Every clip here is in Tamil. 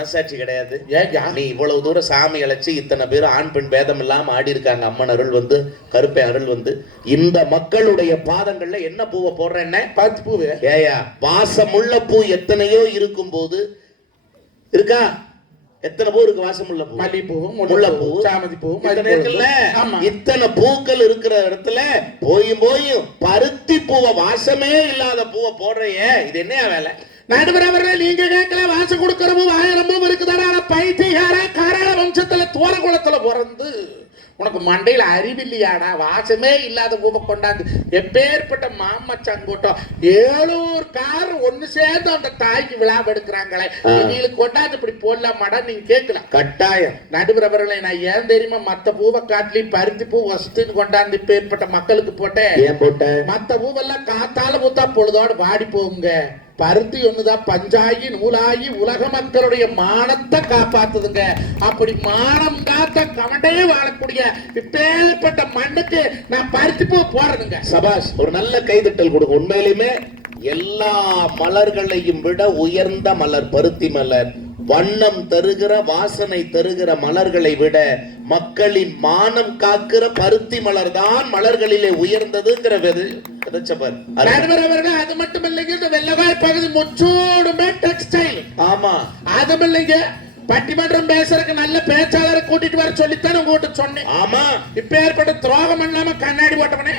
மனசாட்சி கிடையாது. நீ இவ்வளவு தூரம் சாமி அழைச்சு இத்தனை பேர் ஆண் பெண் பேதம் இல்லாம ஆடி இருக்காங்க. அம்மன் அருள் வந்து கருப்பை அருள் வந்து இந்த மக்களுடைய பாதங்கள்ல என்ன பூவை போடுறேன்ன? பத்து பூவு. ஏயா வாசமுள்ள பூ எத்தனையோ இருக்கும் போது இருக்கா? எத்தனை பூ இருக்கு வாசமுள்ள பூ? மல்லிப்பூ, முல்லைப்பூ, சாமந்தி பூ, இத்தனை பூக்கள் இருக்கிற இடத்துல போயும் பருத்தி பூவை வாசமே இல்லாத பூவை போடுறையே, இது என்ன வேலை? நடுவரவர்கள் நீங்க கேட்கல, வாசம் கொடுக்கறவும் 1000 இருக்குதாடா. பைத்தியகார காராள வம்சத்துல தோர குளத்துல பிறந்து உனக்கு மண்டையில அறிவில்லையாடா? வாசமே இல்லாத பூவை கொண்டாந்து எப்பேற்பட்ட மாமச்சங்கூட்டம் 700 கார் ஒண்ணு சேர்ந்து அந்த தாய்க்கு விழா எடுக்கிறாங்களே, இவங்களுக்கு கொண்டாந்து இப்படி போடலாமாடா? நீங்க கேட்கலாம். கட்டாயம். நடுவரவர்களை நான் ஏன் தெரியுமா மத்த பூவை காட்டிலி பருத்தி பூ வசத்துன்னு கொண்டாந்து இப்பேற்பட்ட மக்களுக்கு போட்டேன். ஏன் போட்ட? மத்த பூவெல்லாம் காத்தால பூத்தா பொழுதோடு வாடி போகுங்க. பருத்தி ஒண்ணுதான் பஞ்சாயி நூலாகி உலக மக்களுடைய மானத்தை காப்பாத்துதுங்க. அப்படி மானம் காத்த கவண்டையே வாழக்கூடிய இப்பேற்பட்ட மண்ணுக்கு நான் பருத்தி பூ போடுறதுங்க. சபாஷ், ஒரு நல்ல கைதட்டல் கொடுங்க. உண்மையிலுமே எல்லா மலர்களையும் விட உயர்ந்த மலர் பருத்தி மலர். வண்ணம் தருகிற வாசனை தருகிற மலர்களை விட மக்களின் மானம் காக்கிற பருத்தி மலர் தான் மலர்களிலே உயர்ந்ததுங்கிறது. அது மட்டும் இல்லைங்க, இந்த வெள்ளவாய் பகுதி முச்சோடுமே டெக்ஸ்டைல். ஆமா, அதுவும் இல்லைங்க, பட்டிமன்றம் பேசுறதுக்கு நல்ல பேச்சாளரை கூட்டிட்டு வர சொல்லித்தான் உங்ககிட்ட சொன்னேன். ஆமா, இப்ப ஏற்பட்ட துரோகம் இல்லாம கண்ணாடி போட்டவனே.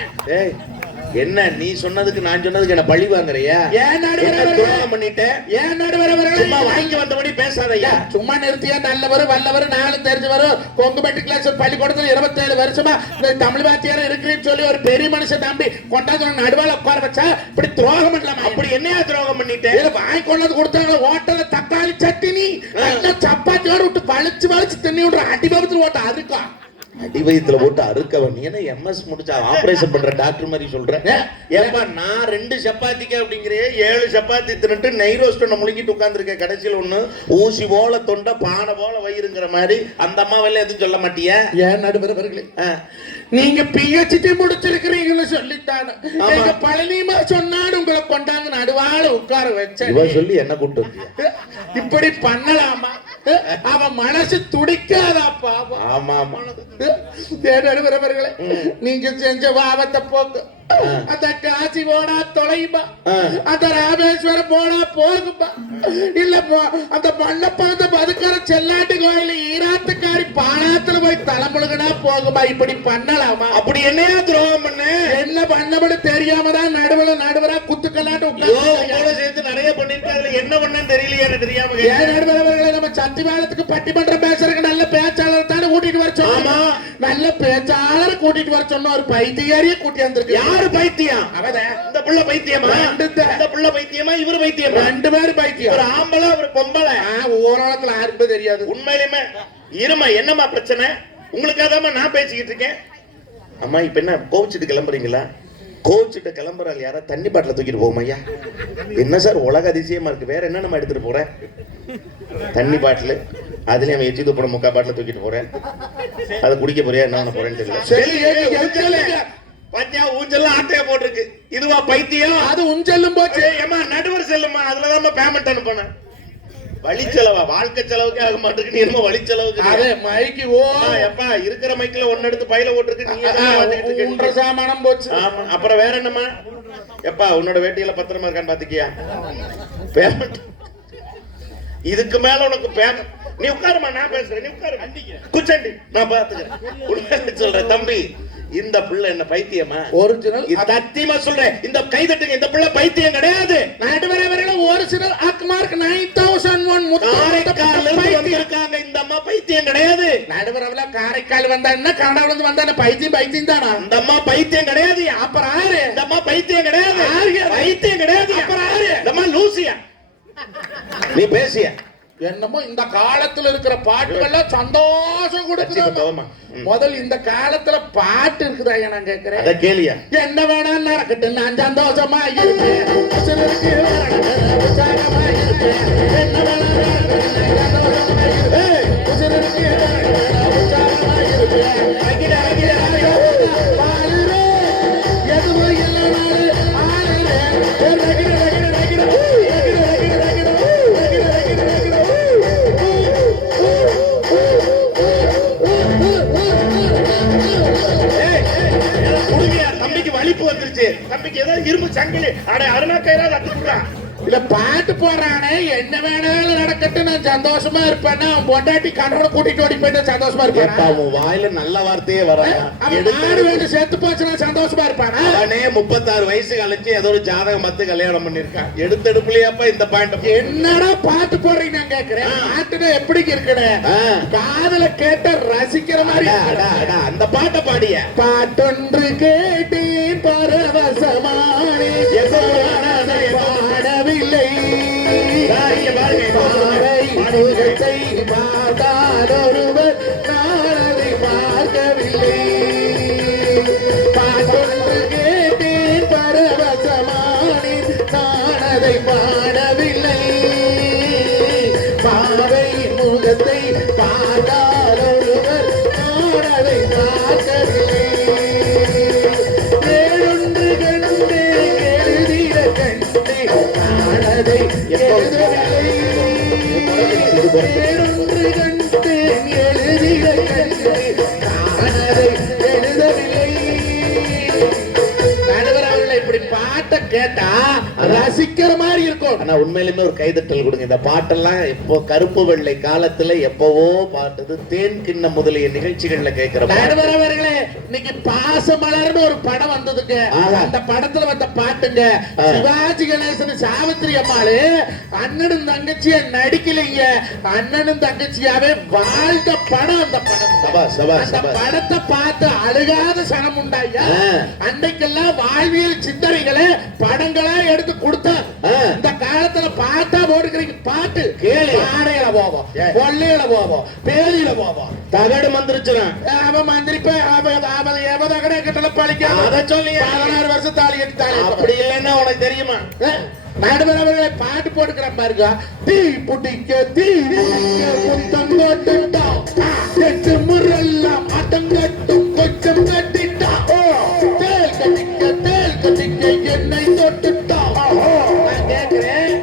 என்ன நீ சொன்னதுக்கு நான் சொன்னதுக்கு என்ன பழி வாங்குறியா? ஏன் துரோகம் பண்ணிட்டேன்? ஏன் நடுவரவர்கள் சும்மா வாங்கி வந்தபடி பேசாதயா? சும்மா நிறுத்தியா? நல்லவர் வல்லவர் நாளும் தெரிஞ்சு வரும். கொங்கு மெட்ரிகுலேஷன் கிளாஸ் பள்ளிக்கூடத்துல 27 வருஷமா தமிழ் வாத்தியாரம் இருக்கிறேன்னு சொல்லி ஒரு பெரிய மனுஷன் நம்பி கொண்டாந்து நடுவால உட்கார வச்சா இப்படி துரோகம் பண்ணலாமா? அப்படி என்னையா துரோகம் பண்ணிட்டேன்? வாங்கி கொண்டாந்து கொடுத்தாங்க ஹோட்டல்ல தக்காளி சட்னி நல்ல சப்பாத்தியோட விட்டு வலிச்சு தின்னி விடுற அடிபபத்துல ஓட்ட அதுக்கா அடிவயத்துல போட்டு அறுக்கவன். ஏன்னா MS முடிச்சா ஆபரேஷன் பண்ற டாக்டர் மாதிரி சொல்றேன். ஏப்பா நான் 2 சப்பாத்திக்கு அப்படிங்கிற 7 சப்பாத்தி தின்னுட்டு நெய் ரோஸ்ட் ஒண்ணு முழுங்கிட்டு உட்கார்ந்துருக்கேன். கடைசியில் ஒண்ணு ஊசி போல தொண்டை பானை போல வயிறுங்கிற மாதிரி. அந்த அம்மாவெல்லாம் எதுவும் சொல்ல மாட்டியா? ஏன் நடுவரவர்களே, நீங்க PhD முடிச்சிருக்கிறீங்கன்னு சொல்லித்தானே எங்க பழனிமா சொன்னாடு உங்களை கொண்டாந்து நடுவால உட்கார வச்ச சொல்லி என்ன கூப்பிட்டு இப்படி பண்ணலாமா? அவன் மனசு துடிக்காதாப்பா? ஆமா, நடுவரவர்களே, நீங்க செஞ்ச பாவத்தை போக்கு. அந்த காசி போனா தொலையுமா, அந்த ராமேஸ்வரம் போனா போகுமா, இல்ல அந்த மண்ணப்பாந்த பதுக்கிற செல்லாட்டு கோயில ஈராத்துக்காரி பாலாத்துல போய் தலைமுழுகனா போகுமா? இப்படி பண்ணலாமா? அப்படி என்னையா துரோகம் பண்ண? என்ன பண்ணபடி தெரியாமதான் நடுவரா குத்துக்கலாட்டு சேர்த்து நிறைய பண்ணிருக்காங்க. என்ன பண்ணு தெரியலையா? தெரியாம நடுவரவர்களை நம்ம சத்திவாலத்துக்கு பட்டிமன்றம் பேசுறதுக்கு நல்ல பேச்சாளர் தானே கூட்டிட்டு வர சொன்னோம். நல்ல பேச்சாளர் கூட்டிட்டு வர சொன்ன ஒரு பைத்தியாரியே கூட்டி வந்திருக்கு. யாரு பைத்தியம்? இந்த புள்ள பைத்தியமா? இந்த புள்ள பைத்தியமா? இவரு பைத்தியமா? 2 பேரும் பைத்தியம். ஒரு ஆம்பளை ஒரு பொம்பளை. ஓரளவுக்கு யாருக்கும் தெரியாது. உண்மையிலுமே இருமா, என்னமா பிரச்சனை? உங்களுக்காக நான் பேசிக்கிட்டு இருக்கேன். அம்மா இப்ப என்ன கோவிச்சுட்டு கிளம்புறீங்களா? கோவிச்சுட்டு கிளம்புறாள் யாரா தண்ணி பாட்டில தூக்கிட்டு போகும் ஐயா. என்ன சார் உலக அதிசயமா இருக்கு. வேற என்ன நம்ம எடுத்துட்டு போறேன்? தண்ணி பாட்டில், அதுலயும் அவன் எச்சி துப்புற 3/4 பாட்டில தூக்கிட்டு போறேன். அதை குடிக்க போறியா? என்ன பண்ண போறேன்னு தெரியல. பாத்தியா, ஊஞ்சல் ஆட்டைய போட்டிருக்கு. இதுவா பைத்தியம்? அது உஞ்சல்லும் போச்சு. ஏமா நடுவர் செல்லுமா, அதுலதான் பேமெண்ட் அனுப்பணும். வழி செலவா? வாழ்க்கை செலவுக்கே ஆக மாட்டிருக்கு. நீ என்னமோ வழி செலவுக்கு அதே மைக்கு எப்பா இருக்கிற மைக்கில ஒன்னு எடுத்து பையில ஓட்டிருக்கு. நீ சாமானம் போச்சு. ஆமா, அப்புறம் வேற என்னமா? எப்பா உன்னோட வேட்டியில பத்திரமா இருக்கான்னு பாத்துக்கியா? பேமெண்ட் இதுக்கு மேல உனக்கு பேமெண்ட். நீ உட்காருமா, நான் பேசுறேன். நீ உட்காரு குச்சண்டி, நான் பாத்துக்கிறேன். சொல்றேன் தம்பி, இந்த பிள்ளை என்ன பைத்தியமா? ஒரிஜினல் சத்தியமா சொல்றேன். இந்த கைதட்டுங்க, இந்த பிள்ளை பைத்தியம் கிடையாது. நடுவரவர்கள் ஒரிஜினல் அக்மார்க் 9001 முத்தாரைக்கால் இருக்காங்க. இந்த அம்மா பைத்தியம் கிடையாது. நடுவரவர்கள் காரைக்கால் வந்தா என்ன, கனடால இருந்து வந்தா பைத்தியம் தானா? இந்த அம்மா பைத்தியம் கிடையாது. அப்புறம் ஆறு? இந்த அம்மா பைத்தியம் கிடையாது. பைத்தியம் கிடையாது. அப்புறம் ஆறு? இந்த அம்மா லூசியா? நீ பேசிய என்னமோ இந்த காலத்துல இருக்கிற பாட்டுகள்லாம் சந்தோஷம் கொடுக்குது. முதல் இந்த காலத்துல பாட்டு இருக்குதா? நான் கேட்கிறேன், கேளியா? என்ன வேணா நடக்கட்டும், நான் சந்தோஷமா இருப்பேன், உற்சாகமா இருப்பேன். என்ன வேணா எதுவும் இல்லைனாலும் அதுக்கு ஏதோ இரும்பு சங்கிலி அட அருணா கயிறா கத்துக்குறான். இல்ல பாட்டு போடுறானே, என்ன வேணாலும் நடக்கட்டும் நான் சந்தோஷமா இருப்பேன்னா அவன் பொண்டாட்டி கண்ணோட கூட்டிட்டு ஓடி போயிட்டு சந்தோஷமா ஏப்பா, இருப்பான். உன் வாயில நல்ல வார்த்தையே வர அவன் மாடு வேண்டு செத்து போச்சுன்னா சந்தோஷமா இருப்பானா? அவனே 36 வயசு கழிச்சு ஏதோ ஒரு ஜாதகம் பார்த்து கல்யாணம் பண்ணிருக்கான். எடுத்தெடுப்புலயாப்பா இந்த பாயிண்ட். என்னடா பாட்டு போடுறீங்க நான் கேக்குறேன். பாட்டுனா எப்படி இருக்குன்னு காதுல கேட்ட ரசிக்கிற மாதிரி அடா, அடா, அந்த பாட்டை பாடிய பாட்டொன்று கேட்டேன் பரவசமானே பாடவில்லை முகத்தை பார்த்தால் ஒருவர் நான் அதை பார்க்கவில்லை. பாட்டொன்று கேட்டேன் பரவசமானே நான் அதை பாடவில்லை. பாவை முகத்தை பார்த்தால் ஒருவர் நான் அதை பார்க்கவில்லை. வேறொன்று கண்டே எழுதிட கண்டே நான் அதை எழுதவில்லை. வேறொன்று கண்டேன் எழுதிட கண்டே நான் அதை எழுதவில்லை. நடுவர் அவர்களை இப்படி பாட்டை கேட்டா ரசிக்கிற மாதிரி இருக்கும். ஆனா உண்மையிலுமே ஒரு கைதட்டல் கொடுங்க. இந்த பாட்டெல்லாம் இப்போ கருப்பு வெள்ளை காலத்துல எப்பவோ பாட்டது தேன் கிண்ண முதலிய நிகழ்ச்சிகள்ல கேட்கிற நடுவர் அவர்களே, இன்னைக்கு பாசமலர்னு ஒரு படம் வந்ததுங்க. அந்த படத்துல வந்த பாட்டுங்க. சிவாஜி கணேசன் சாவித்திரி அம்மாளு அண்ணனும் தங்கச்சிய நடிக்கலைங்க, அண்ணனும் தங்கச்சியாவே வாழ்ந்த படம் அந்த படம். அந்த படத்தை பார்த்து அழுகாத சனம் உண்டாயா? அன்னைக்கெல்லாம் வாழ்வியல் சிந்தனைகளை படங்களா எடுத்து கொடுத்தா இந்த காலத்துல பார்த்தா போடுக்கிறீங்க. பாட்டு கேளு, ஆடையில போவோம், கொள்ளையில போவோம், பேரியில போவோம். தகடு மந்திரிச்சுறான் அவன் மந்திரிப்ப அவன் எவதகடை கட்டல பழிக்க அதை சொல்லி 16 வருஷம் தாலி கட்டி தாலி. அப்படி இல்லைன்னா உனக்கு தெரியுமா? நடுவர் அவர்களை பாட்டு போட்டுக்கிற பாருங்க. தீ புட்டிக்க தீ முத்தம் கொட்டுட்டோம், எட்டு முறையெல்லாம் ஆட்டம் கட்டும் கொஞ்சம் கட்டிட்டோம், தேல் கட்டிக்க என்னை தொட்டுட்டோம். நான் கேட்கிறேன்,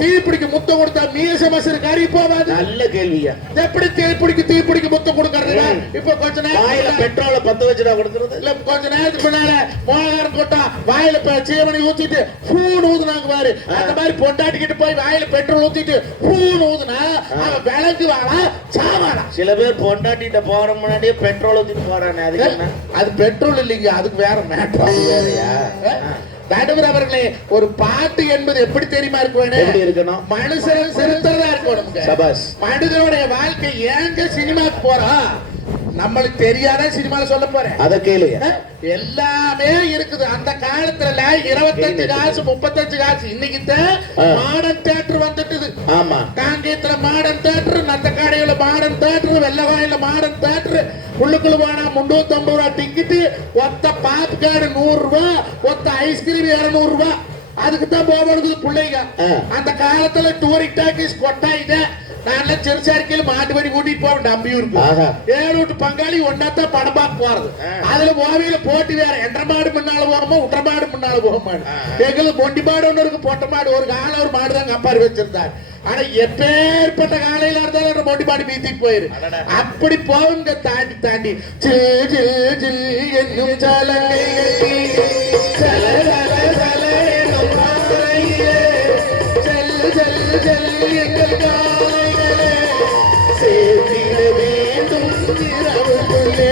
தீ பிடிக்க முத்தம் கொடுத்தா மீச மசரு கறி போவாது? நல்ல கேள்வியா. எப்படி தீ பிடிக்க முத்தம் கொடுக்கறது? இப்ப கொஞ்ச நேரம் பெட்ரோல 10 வச்சுடா கொடுக்கறது இல்ல. கொஞ்ச நேரத்துக்கு முன்னால மோளகாரம் கொட்டா வாயில சீவனி ஊத்திட்டு பூன் ஊதுனாங்க பாரு. அந்த மாதிரி பொண்டாட்டிக்கிட்டு போய் வாயில பெட்ரோல் ஊத்திட்டு பூன் ஊதுனா அவன் விளக்கு வாழா சாவாடா. சில பேர் பொண்டாட்டிட்ட போற முன்னாடியே பெட்ரோல் ஊத்திட்டு போறானே, அதுக்கு என்ன? அது பெட்ரோல் இல்லைங்க, அதுக்கு வேற மேட்டர். நடுவர் அவர்களே, ஒரு பாட்டு என்பது எப்படி தெரியுமா இருக்கணும்? மனுஷன் சிறுத்தரா இருக்கணும். மனிதனுடைய வாழ்க்கை ஏங்க சினிமாக்கு போறோம்? நம்மளுக்கு தெரியாத சினிமால சொல்ல போறேன், அத கேளு. எல்லாமே இருக்குது. அந்த காலத்துல 25 காசு 35 காசு. இன்னைக்கு மாடர்ன் தியேட்டர் வந்துட்டுது. ஆமா, காங்கேயத்துல மாடர்ன் தியேட்டர், நத்தக்காடையில மாடர்ன் தியேட்டர், வெள்ளவாயில மாடர்ன் தியேட்டர். உள்ளுக்குள்ள போனா 350 ரூபாய் டிக்கெட், ஒத்த பாப்கார்டு 100 ரூபாய், ஒத்த ஐஸ்கிரீம் 200 ரூபாய். அதுக்கு தான் போகிறது பிள்ளைங்க. அந்த காலத்துல டூரிங் டாக்கீஸ் கொட்டாயிட்ட நான் சிறுசாரிக்கையில் மாட்டு வண்டி கூட்டிட்டு போவேன். நம்பியூருக்கு 7 வீட்டு பங்காளி ஒன்னாத்தான் படம் பார்க்க போறது. அதுல ஓவியில போட்டி வேற. என்ற மாடு முன்னால போகமா, உற்ற மாடு முன்னால போகமாடு. எங்களுக்கு பொண்டி மாடு ஒண்ணு இருக்கு, பொட்டை மாடு. ஒரு கால ஒரு மாடு தான் கப்பாரி வச்சிருந்தார். ஆனா எப்பேற்பட்ட காலையில இருந்தாலும் பொண்டி மாடு மீத்திட்டு போயிரு. அப்படி போவுங்க தாண்டி தாண்டி என்னும் சலங்கை எங்கள் காலைகளே சேர்த்திட வேண்டும் இரவுக்குள்ளே.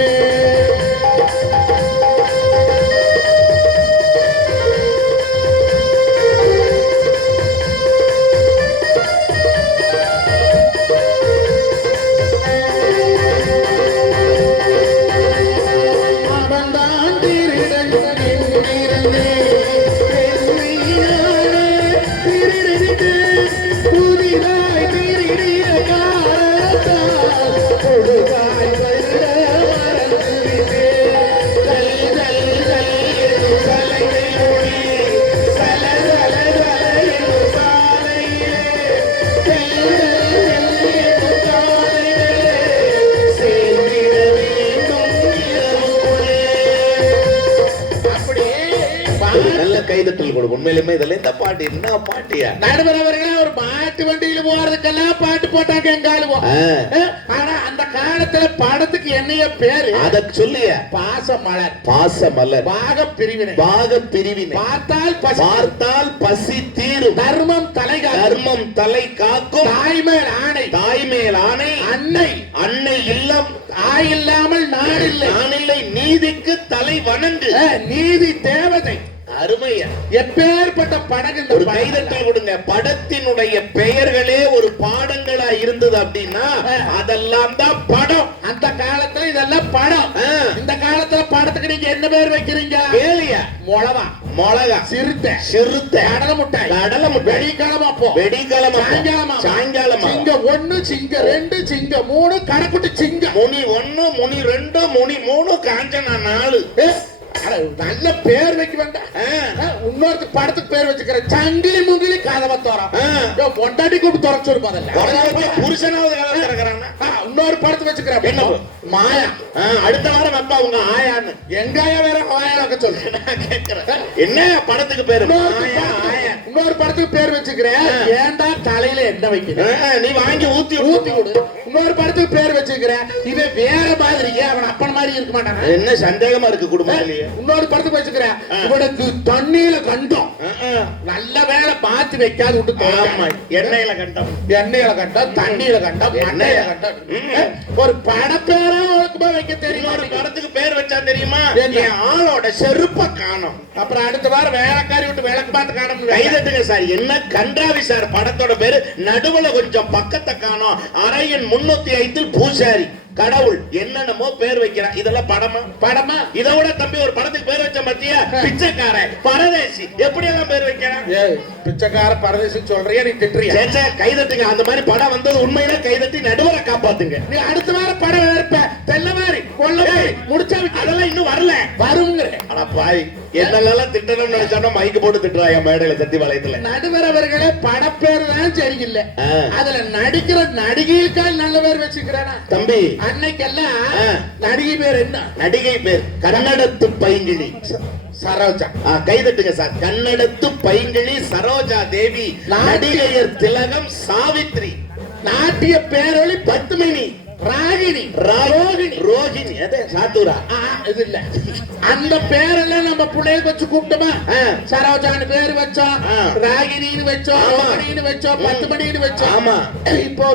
அவன்தான் திருடன் என்கிறதே புதிதாய் திருடிய காலத்தால் கொடுதாய் வருட மறந்துவிட்டே. கல் கல் கல் எனும் கலையை ஒளி, சல சல சல எனும் சாலையிலே, கல் கல் கல் எனும் காலைகளே சேர்ந்திட வேண்டும் இரவுக்குள்ளே. அப்படியே நல்ல கைதட்டல் கொடு. உண்மையிலுமே இதுல இந்த பாட்டு என்ன பாட்டியா? நடுவர் அவர்களே, ஒரு மாட்டு மாட்டு வண்டியில போறதுக்கெல்லாம் பாட்டு போட்டாங்க எங்க ஆளுவோம். ஆனா அந்த காலத்துல படத்துக்கு என்னைய பேரு அத சொல்லிய பாசமலர். பாசமலர். பாக பிரிவினை. பாக பிரிவினை. பார்த்தால் பசி தீரும். தர்மம் தலை காக்கும். தாய்மேல் ஆணை. அன்னை இல்லம். இல்லாமல் நாடில்லை. நீதிக்கு தலை வணங்கு. நீதி தேவதை. அருமையா. எப்பேற்பட்ட படகு. ஒரு கைதட்டல் கொடுங்க. படத்தினுடைய பெயர்களே ஒரு பாடங்களா இருந்தது அப்படின்னா அதெல்லாம் தான் படம். அந்த காலத்துல இதெல்லாம் படம். இந்த காலத்துல படத்துக்கு நீங்க என்ன பேர் வைக்கிறீங்க? கேளியா. மிளகா. சிறுத்தை. கடலை முட்டாய். வெடிக்கிழமை. சாயங்காலம். சிங்கம் 1, சிங்கம் 2, சிங்கம் 3, கடைக்குட்டி சிங்கம். முனி 1, முனி 2, முனி 3, காஞ்சனா 4. நல்ல பேர் வைக்க வேண்டாம். இன்னொரு படத்துக்கு பேர் வச்சுக்கிற சங்கிலி முங்கிலி கதவை தோறம். பொண்டாட்டி கூப்பிட்டு துறச்சு சொல்லுப்பாங்க. புருஷனாவது கதவை திறக்கிறாங்க. இன்னொரு படத்துக்கு வச்சுக்கிற மாயா. அடுத்த வாரம் அப்பா அவங்க ஆயான்னு. எங்க ஆயா வேற ஆயா வைக்க சொல்லு. நான் கேட்கிறேன் என்ன படத்துக்கு பேரு? இன்னொரு படத்துக்கு பேர் வச்சுக்கிறேன். ஏன்டா தலையில என்ன வைக்கிறேன்? நீ வாங்கி ஊத்தி கொடு. இன்னொரு படத்துக்கு பேர் வச்சுக்கிறேன். இது வேற மாதிரி. அவன் அப்பன் மாதிரி இருக்க மாட்டாங்க. என்ன சந்தேகமா இருக்கு குடும்பத்திலேயே. இன்னொரு படத்துக்கு வச்சுக்கிறேன். இவனுக்கு தண்ணியில கண்டம். நல்ல வேலை பார்த்து வைக்காது விட்டு. எண்ணெயில கண்டம். தண்ணியில கண்டம். ஒரு பட பேரா வைக்க தெரியுமா? ஒரு படத்துக்கு பேர் வச்சா தெரியுமா? என் ஆளோட செருப்ப காணும். அப்புறம் அடுத்த வாரம் வேலைக்காரி விட்டு விளக்கு பார்த்து காணும். கைதட்டுங்க சார். என்ன கண்டாவி சார் படத்தோட பேரு. நடுவுல கொஞ்சம் பக்கத்தை காணும். அறையின் 305 பூசாரி. கடவுள் என்னென்னமோ பேர் வைக்கிறான். இதெல்லாம் படமா? இதை விட தம்பி ஒரு படத்துக்கு பேர் வச்ச பத்தியா? பிச்சைக்காரன், பரதேசி. எப்படி எல்லாம் பேர் வைக்கிறான்? பிச்சைக்கார பரதேசி சொல்றியா? நீ திட்டுறியா? கைதட்டுங்க. அந்த மாதிரி படம் வந்தது உண்மையில கைதட்டி நடுவரை காப்பாத்துங்க. நீ அடுத்த வாரம் படம் இருப்ப. தெல்ல மாதிரி கொள்ள மாதிரி முடிச்சா அதெல்லாம் இன்னும் வரல. வருங்க. ஆனா பாய் என்னெல்லாம் திட்டணும்னு நினைச்சோம்னா மைக்கு போட்டு திட்டுறாங்க மேடையில சத்தி வளையத்துல. நடுவர் அவர்களே படப்பேர் தான் சரியில்லை. அதுல நடிக்கிற நடிகைக்கால் நல்ல பேர் வச்சுக்கிறானா தம்பி? அன்னைக்கெல்லாம் நடிகை பேர் என்ன? நடிகை பேர் கன்னடத்து பைங்கிழி சரோஜா. கைதட்டுங்க சார். கன்னடத்து பைங்கிழி சரோஜா தேவி. நடிகையர் திலகம் சாவித்ரி. நாட்டிய பேரொளி பத்மினி. ராகினி. ரோகிணி. சாத்தூரா இது இல்ல. அந்த பேரெல்லாம் நம்ம பிள்ளைய வச்சு கூப்பிட்டோமா? சரோஜான்னு பேர் வச்சோம், ராகினின்னு வச்சோம், ரோகிணின்னு வச்சோம், பத்மணின்னு வச்சோம். ஆமா. இப்போ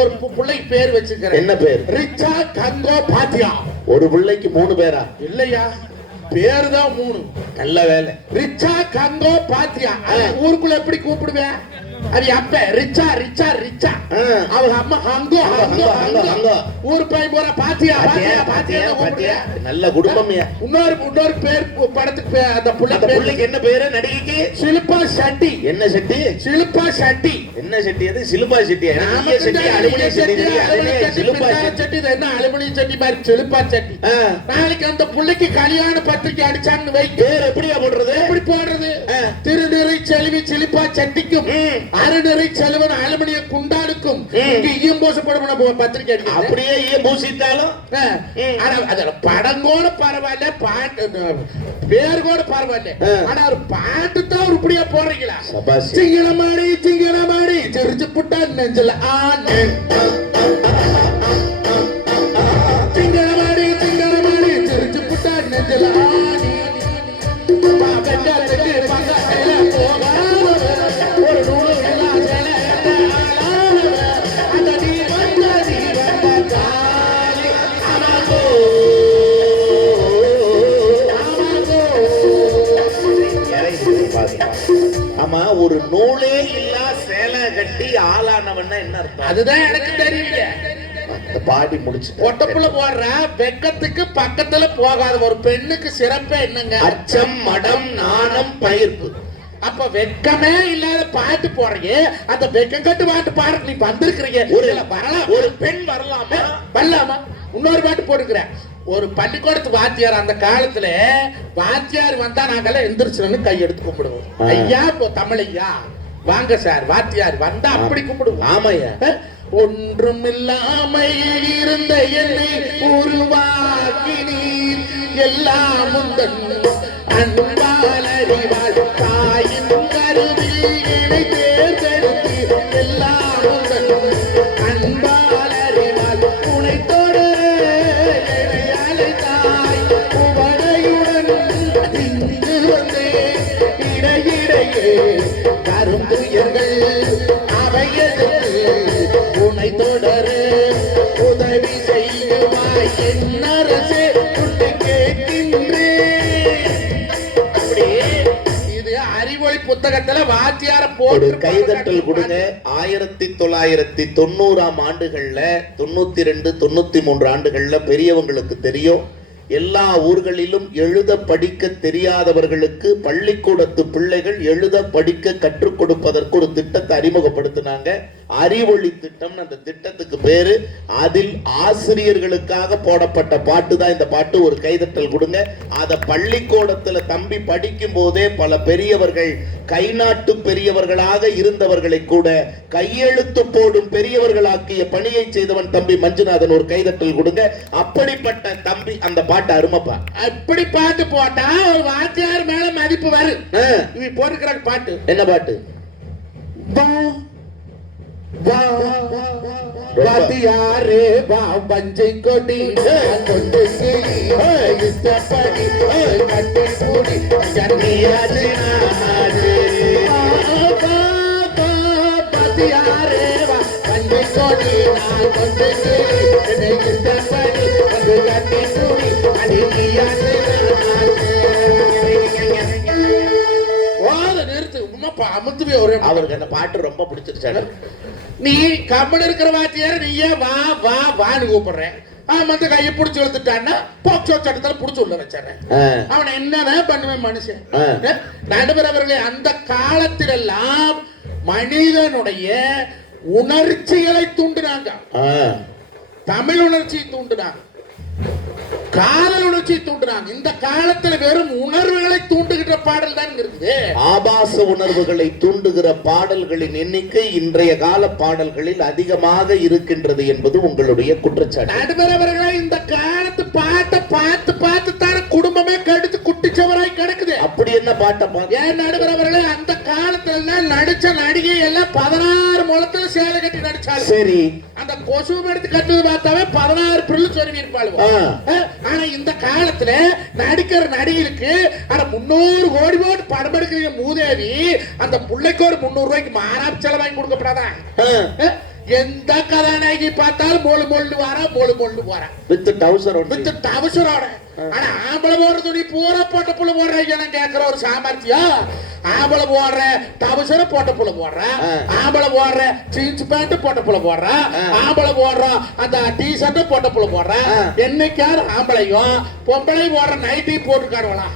ஒரு பிள்ளைக்கு பேர் வச்சுக்கிறேன். என்ன பேர்? ரிச்சா கங்கோ பாத்தியா. ஒரு பிள்ளைக்கு 3 பேரா? இல்லையா, பேரு தான் 3. நல்ல வேலை. ரிச்சா கங்கோ பாத்தியா. ஊருக்குள்ள எப்படி கூப்பிடுவேன்? அது அப்ப ரிச்சா ரிச்சா ரிச்சா. அவங்க அம்மா ஹங்கோ ஹங்கோ ஹங்கோ. ஊர் போய் போற பாத்தியா பாத்தியா பாத்தியா. நல்ல குடும்பம்யா. இன்னொரு பேர் படத்துக்கு அந்த புள்ளைக்கு என்ன பேரு? நடிகைக்கு ஷில்பா ஷெட்டி. என்ன ஷெட்டி? ஷில்பா ஷெட்டி. என்ன ஷெட்டி? அது ஷில்பா ஷெட்டி. அலுமினியம் ஷெட்டி. ஷில்பா ஷெட்டி என்ன அலுமினியம் ஷெட்டி மாதிரி ஷில்பா ஷெட்டி. நாளைக்கு அந்த புள்ளைக்கு கல்யாண பத்திரிக்கை அடிச்சான்னு வை. பேர் எப்படியா போடுறது? எப்படி போடுறது? திருநிறை செல்வி ஷில்பா ஷெட்டிக்கும் அருநிறை செல்வன் அலுமினிய குண்டாலுக்கும் ஈயம் பூசப்படும் பத்திரிக்கை. அப்படியே ஈயம் பூசித்தாலும் படம் கூட பரவாயில்ல, பாட்டு பேர் கூட பரவாயில்ல. ஆனா ஒரு பாட்டு தான் உருப்படியா போடுறீங்களா? சிங்களமாடி சிரிச்சு புட்டா நெஞ்சல ஆனே. சிங்களமாடி சிரிச்சு புட்டா நெஞ்சல ஆனே. ஆமா, ஒரு நூலே இல்லா சேலை கட்டி ஆளானவன் என்ன அர்த்தம்? அதுதான் எனக்கு தெரியல. பாடி முடிச்சு ஒட்டப்புள்ள போடுற வெக்கத்துக்கு பக்கத்துல போகாத ஒரு பெண்ணுக்கு சிறப்பே என்னங்க? அச்சம், மடம், நாணம், பயிர்ப்பு. அப்ப வெக்கமே இல்லாத பாட்டு போடுறீங்க. அந்த வெக்கம் கட்டு பாட்டு பாடுற நீ வந்திருக்கிறீங்க. ஒரு பெண் வரலாமா? இன்னொரு பாட்டு போட்டுக்கிறேன். ஒரு பள்ளிக்கூடத்து வாத்தியார் அந்த காலத்துல வாத்தியார் வந்தா நாங்கெல்லாம் எந்திரிச்சுன்னு கை எடுத்து கும்பிடுவோம். ஐயா தமிழ் ஐயா வாங்க சார். வாத்தியார் வந்தா அப்படி கும்பிடுவோம். ஆமையா. ஒன்றுமில்லாமல் இருந்த என்னை உருவாக்கினீர் எல்லாம் முந்தன் அன்பால் அறிவாள் தாயின் கருவில் என்னை தேர்ந்தெடுத்தீர் எல்லாம் தரும் துயர்கள் அவையதற்கு உனை தொடரு உதவி செய்யுமாய் என்னரசே உன்னை கேட்கின்றேன். அப்படி இது அறிவொளி புத்தகத்துல வாத்தியார ஒரு போட்டு கைதட்டல் கொடுங்க. 1990ஆம் ஆண்டுகள்ல 92 93 ஆண்டுகள்ல பெரியவங்களுக்கு தெரியும், எல்லா ஊர்களிலும் எழுத படிக்க தெரியாதவர்களுக்கு பள்ளிக்கூடத்து பிள்ளைகள் எழுத படிக்க கற்றுக் கொடுப்பதற்கு ஒரு திட்டத்தை அறிமுகப்படுத்தினாங்க. அறிவொளி திட்டம் அந்த திட்டத்துக்கு பேரு. அதில் ஆசிரியர்களுக்காக போடப்பட்ட பாட்டு தான் இந்த பாட்டு. ஒரு கைதட்டல் கொடுங்க. அத பள்ளிக்கூடத்துல தம்பி படிக்கும் போதே பல பெரியவர்கள், கை நாட்டு பெரியவர்களாக இருந்தவர்களை கூட கையெழுத்து போடும் பெரியவர்களாக்கிய பணியை செய்தவன் தம்பி மஞ்சுநாதன். ஒரு கைதட்டல் கொடுங்க. அப்படிப்பட்ட தம்பி அந்த பாட்டு அருமைப்பா. அப்படி பாட்டு போட்டா ஒரு வாத்தியார் மேல மதிப்பு வரும். இவ போட்டுக்கிற பாட்டு என்ன பாட்டு? வாத்தியாரே வா பஞ்சை கொடி கொஞ்சம் கிளி இஷ்டப்படி கட்டி கூடி வாத்தியாரே வா பஞ்சை கொடி கொஞ்சம் கிளி இஷ்டப்படி கட்டி கூடி நிறுத்து. அமுத்துவே ஒரு அவருக்கு அந்த பாட்டு ரொம்ப பிடிச்சிருச்சாரு. நீ கம்மன் இருக்கிற வாத்தியார நீயே வா வா வான்னு கூப்பிடுறேன். அவன் வந்து கையை பிடிச்சி வளர்த்துட்டான்னா போக்சோ சட்டத்துல பிடிச்சி உள்ள வச்சிடறேன். அவனை என்னதான் பண்ணுவேன் மனுஷன்? நடுவர் அவர்களே, அந்த காலத்திலெல்லாம் மனிதனுடைய உணர்ச்சிகளை தூண்டினாங்க. தமிழ் உணர்ச்சியை தூண்டினாங்க, காதல் உணர்ச்சியை தூண்டுறாங்க. இந்த காலத்துல வெறும் உணர்வுகளை தூண்டுகின்ற பாடல் தான் இருக்குது. ஆபாச உணர்வுகளை தூண்டுகிற பாடல்களின் எண்ணிக்கை இன்றைய கால பாடல்களில் அதிகமாக இருக்கின்றது என்பது உங்களுடைய குற்றச்சாட்டு. நடுவரவர்களே, இந்த காலத்து பாட்டை பார்த்து பார்த்து தான குடும்பமே கெடுத்து குட்டிச்சவராய் கிடக்குது. அப்படி என்ன பாட்டை பார்த்து? ஏன் நடுவரவர்களே, அந்த காலத்துல நடிச்ச நடிகை எல்லாம் 16 முழத்துல சேலை கட்டி நடிச்சாங்க. சரி, அந்த கொசு எடுத்து கட்டுறது பார்த்தாவே 16 பிள்ளை சொருவி இருப்பாள். ஆனா இந்த காலத்துல நடிக்கிற நடிகருக்கு 300 கோடி போட்டு படம் எடுக்கிற மூதேவி அந்த பிள்ளைக்கு ஒரு 300 ரூபாய்க்கு மாறாப் செலவு வாங்கி கொடுக்கப்படாதா? எந்த கதாநாயகி பார்த்தாலும் மொழு மொழு வாரா மொழு மொழு போறா வித் டவுசரோட. ஆனா ஆம்பளை போடுற துணி பூரா போட்ட புள்ள போடுற கேட்கிற ஒரு சாமர்த்தியம். ஆம்பளை போடுற டவுசர போட்ட புள்ள போடுற, ஆம்பளை போடுற ஜீன்ஸ் பேண்ட் போட்ட புள்ள போடுற, ஆம்பளை போடுற அந்த டி ஷர்ட் போட்ட புள்ள போடுற. என்னைக்காரு ஆம்பளையும் பொம்பளை போடுற நைட்டி போட்டுக்காருவலாம்.